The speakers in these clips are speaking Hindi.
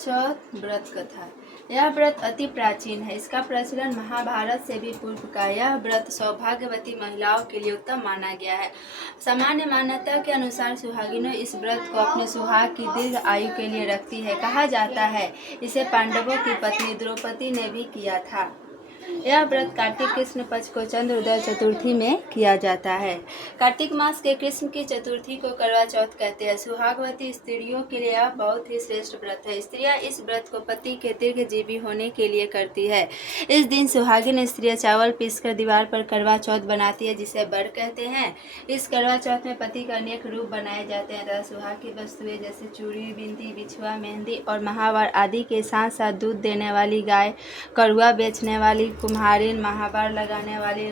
चौथ व्रत कथा। यह व्रत अति प्राचीन है। इसका प्रचलन महाभारत से भी पूर्व का। यह व्रत सौभाग्यवती महिलाओं के लिए उत्तम माना गया है। सामान्य मान्यता के अनुसार सुहागिनें इस व्रत को अपने सुहाग की दीर्घ आयु के लिए रखती है। कहा जाता है इसे पांडवों की पत्नी द्रौपदी ने भी किया था। यह व्रत कार्तिक कृष्ण पक्ष को चंद्रोदय चतुर्थी में किया जाता है। कार्तिक मास के कृष्ण की चतुर्थी को करवा चौथ कहते हैं। सुहागवती स्त्रियों के लिए यह बहुत ही श्रेष्ठ व्रत है। स्त्रियां इस व्रत को पति के दीर्घजीवी होने के लिए करती है। इस दिन सुहागिन स्त्रियां चावल पीसकर दीवार पर करवा चौथ बनाती है, जिसे बर कहते हैं। इस करवा चौथ में पति का अनेक रूप बनाए जाते हैं तथा सुहाग की वस्तुएं जैसे चूड़ी, बिंदी, बिछुआ, मेहंदी और महावर आदि के साथ साथ दूध देने वाली गाय, करुआ बेचने वाली कुम्हारिन, महावर लगाने वाली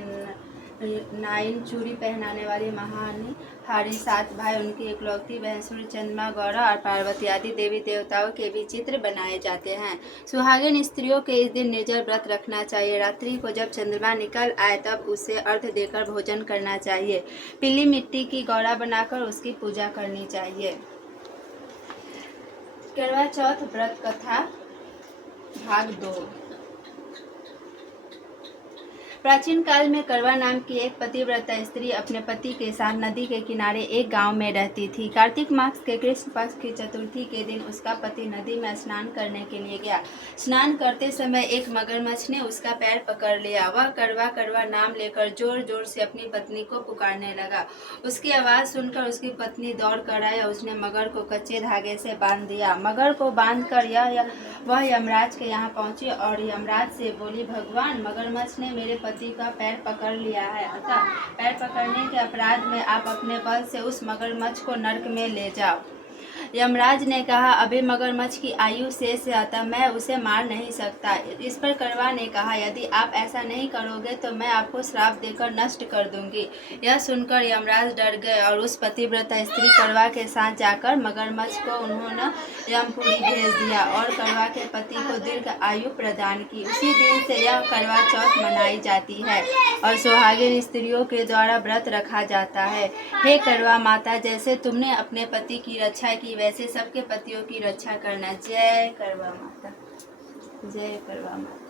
नाइन, चूड़ी पहनाने वाली महानी, हारी, 7 भाई, उनकी इकलौती बहन सूर्य, चंद्रमा, गौरा और पार्वती आदि देवी देवताओं के भी चित्र बनाए जाते हैं। सुहागिन स्त्रियों के इस दिन निर्जल व्रत रखना चाहिए। रात्रि को जब चंद्रमा निकल आए तब उसे अर्घ्य देकर भोजन करना चाहिए। पीली मिट्टी की गौरा बनाकर उसकी पूजा करनी चाहिए। करवा चौथ व्रत कथा भाग 2। प्राचीन काल में करवा नाम की एक पतिव्रता स्त्री अपने पति के साथ नदी के किनारे एक गांव में रहती थी। कार्तिक मास के कृष्ण पक्ष की चतुर्थी के दिन उसका पति नदी में स्नान करने के लिए गया। स्नान करते समय एक मगरमच्छ ने उसका पैर पकड़ लिया। वह करवा करवा नाम लेकर जोर जोर से अपनी पत्नी को पुकारने लगा। उसकी आवाज़ सुनकर उसकी पत्नी दौड़ कर आई और उसने मगर को कच्चे धागे से बांध दिया। मगर को बांधकर वह यमराज के यहाँ पहुंची और यमराज से बोली, भगवान, मगरमच्छ ने मेरे पति का पैर पकड़ लिया है, अतः पैर पकड़ने के अपराध में आप अपने बल से उस मगरमच्छ को नरक में ले जाओ। यमराज ने कहा, अभी मगरमच्छ की आयु शेष है, अतः मैं उसे मार नहीं सकता। इस पर करवा ने कहा, यदि आप ऐसा नहीं करोगे तो मैं आपको श्राप देकर नष्ट कर दूंगी। यह सुनकर यमराज डर गए और उस पतिव्रता स्त्री करवा के साथ जाकर मगरमच्छ को उन्होंने यमपुरी भेज दिया और करवा के पति को दीर्घ आयु प्रदान की। उसी दिन से यह करवा चौथ मनाई जाती है और सुहागिन स्त्रियों के द्वारा व्रत रखा जाता है। हे करवा माता, जैसे तुमने अपने पति की रक्षा की वैसे सबके पतियों की रक्षा करना। जय करवा माता, जय करवा माता।